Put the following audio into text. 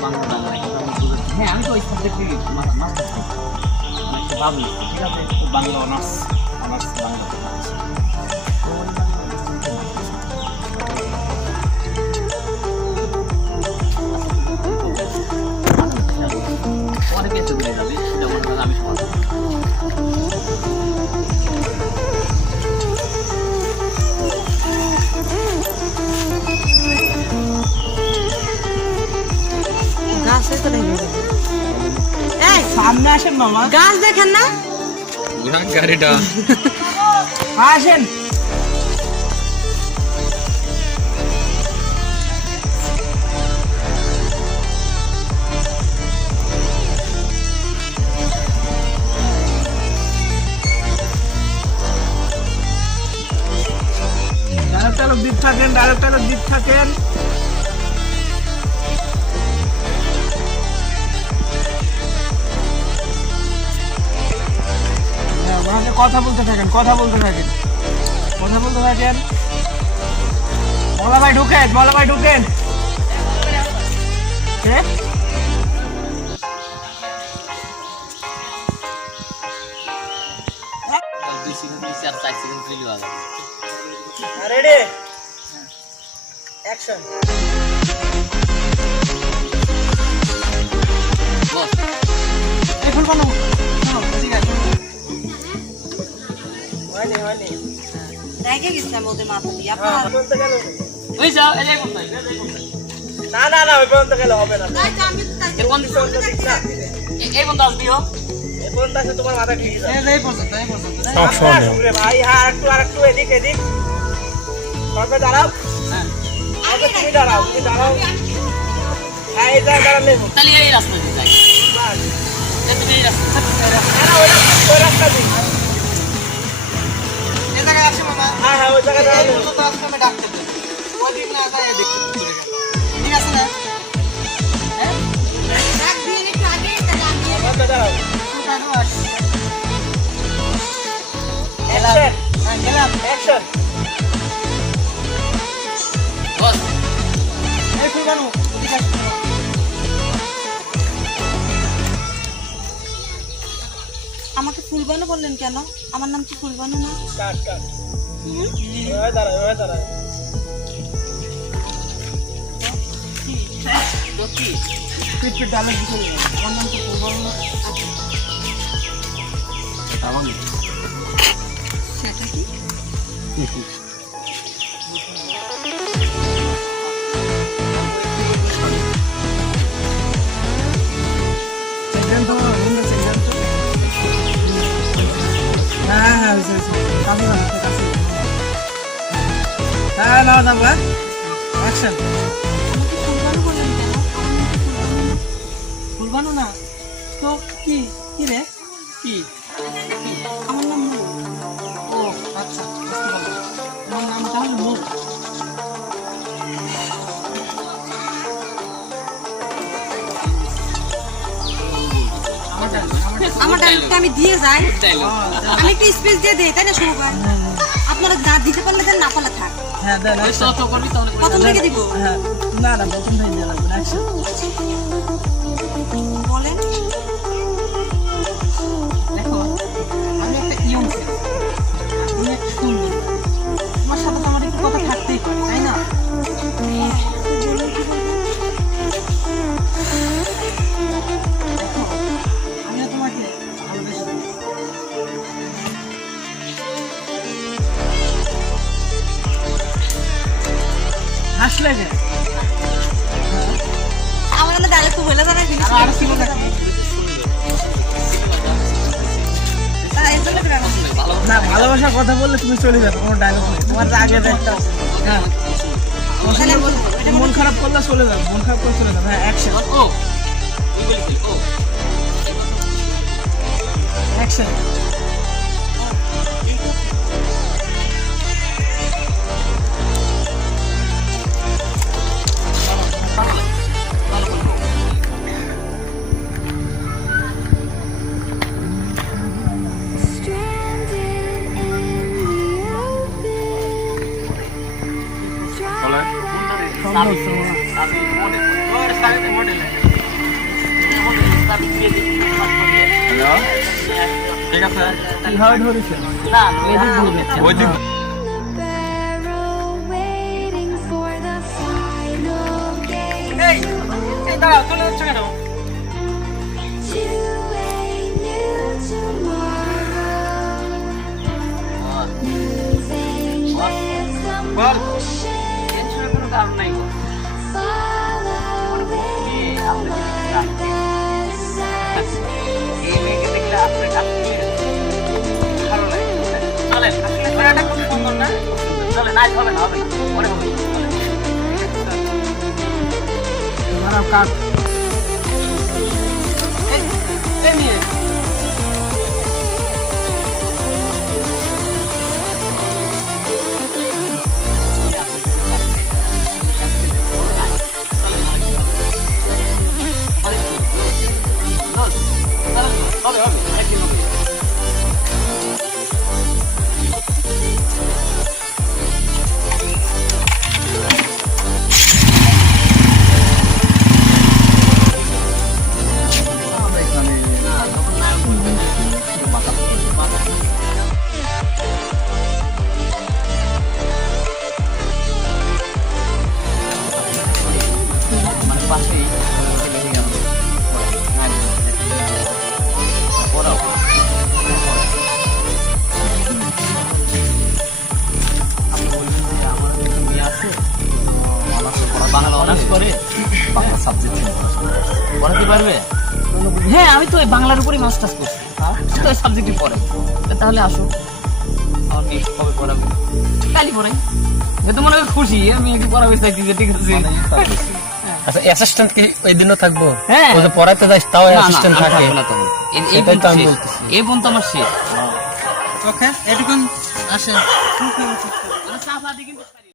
বাংলা বাংলায় হ্যাঁ আমি তো ওই সাবজেক্টে মাস্টার সাইন্স বাবু ঠিক আছে বাংলা অনার্স অনার্স বাংলা অনেকে এসে ঘুরে যাবে যেমন আমি সমাজ সামনে আসেন মামা গাছ দেখেন না গাড়িটা আসেন ডাইরেক্টর দ্বীপ থাকেন ডাইরেক্টর দ্বীপ থাকেন কথা বলতে থাকেন কথা বলতে থাকেন কথা বলতে থাকেন মলা ভাই ঢুকেন রেডি অ্যাকশন এই ফুল বানো ঠিক আছে হয়নি রেগে গেছিলাম ওদের মাথা দিয়ে আপনারা বলতে গেল ওই যাও এই কোথায় না ওই পর্যন্ত গেলে হবে না আমি তো তাই এর কোন দিকে এই বন্ধ আসবিও এই পর্যন্ত আসে তোমার মাথা ঠিক আছে এই পর্যন্ত সব শোনে ভাই আরেকটু এদিক সবে দাঁড়াও হ্যাঁ তুমি দাঁড়াও হ্যাঁ এই জায়গায় দাঁড়ালে তাহলে এই রাস্তা দিয়ে যাই বাস তুমি এই রাস্তা না ওই রাস্তা দিই এই জায়গায় আসে মামা হ্যাঁ ওই জায়গায় দাঁড়ালে তো আজকে আমি ডাকতে দেব ওই দিন না যায় দেখতে চলে গেল ঠিক আছে না হ্যাঁ ডাক দিয়ে একটু আগে সবে দাঁড়াও অ্যাকশন বস এই ফুল বানো ঠিক আছে আমাকে ফুলবানু বললেন কেন আমার নাম কি ফুলবানু না কাট ওই দাঁড়াও তো কি পিট ডালে দিতে আমার নাম তো ফুলবানো না তাহলে সেটা কি হ্যাঁ নাও দাঁড়া অ্যাকশন ফুলবানু বললেন কেন ফুলবানো না তো কি রে কি আমার নাম নূর। ও আচ্ছা বুঝতে পারলাম আমার নাম তাহলে নূর আমার ডায়লগটা আমি দিয়ে যাই ডায়লগ আমি একটু স্পেস দিয়ে দেই তাই না শুভকার আপনারা না দিতে পারলে দেন না পারলে থাক হ্যাঁ দেন ওই তো করবি তাহলে প্রথম থেকে দিব হ্যাঁ না প্রথম থেকে দিয়ে লাগবে অ্যাকশন বলেন দেখো আমি একটা ইয়ং ছেলে তুমি একটা সুন্দর তোমার সাথে তো আমার একটু কথা থাকতেই পারে তাই না দেখো আমিও তোমাকে ভালোবেসে হাসলে যে আমার না ডায়লগ তো বলে জানা জিনিস আরো ছিল নাকি এর জন্য করে আমার ভালো না ভালোবাসার কথা বললে তুমি চলে যাবে কোনো ডায়লগ নেই তোমার আগে একটা হ্যাঁ তাহলে বলবো এটা মন খারাপ করলে চলে যাবে মন খারাপ করলে চলে যাবে হ্যাঁ অ্যাকশন ও তুই বলিস ও অ্যাকশন মডেল আমি দিয়ে দিই ঠিক আছে কিভাবে ধরেছেন? না এদিক দিয়ে দিচ্ছেন। ওই দিক এই দাঁড়াও, চলে যাচ্ছ কেন? বল টেনশনের কোনো কারণ নাই গো এই মেয়েকে দেখলে আপনার কাছে ভালো লাগে চলেন আসলে মেয়েটা খুব সুন্দর না চলেন আজ হবে না পরে হবে চলেন। দাঁড়াও, কাট। এই নিয়ে হবে একদিন হবে মানে পাশেই লেগে গেল পড়াও আপনি বলবেন যে আমার একটা মেয়ে আছে বাংলা অনার্স করে বাংলা সাবজেক্ট পড়াতে পারবে হ্যাঁ আমি তো ওই বাংলার উপরই মাস্টার্স করছি আমি তো ওই সাবজেক্টই পড়াই তাহলে আসো আমার মেয়ে কবে পড়াবে কালই পড়াই এ তো মনে হয় খুশি আমি একটু পড়াবে চাইছি যে ঠিক আছে আচ্ছা অ্যাসিস্ট্যান্ট কি ওই দিনও থাকবো? হ্যাঁ। ও যে পড়াতে যাস তাও না, না, অ্যাসিস্ট্যান্ট আমি থাকে? থাকবো না তখন। এই সেটাই তো আমি শেষ। বলতেছি। এই পর্যন্ত আমার শেষ ওকে এটুকুন আসে চা ফা দিয়ে কিন্তু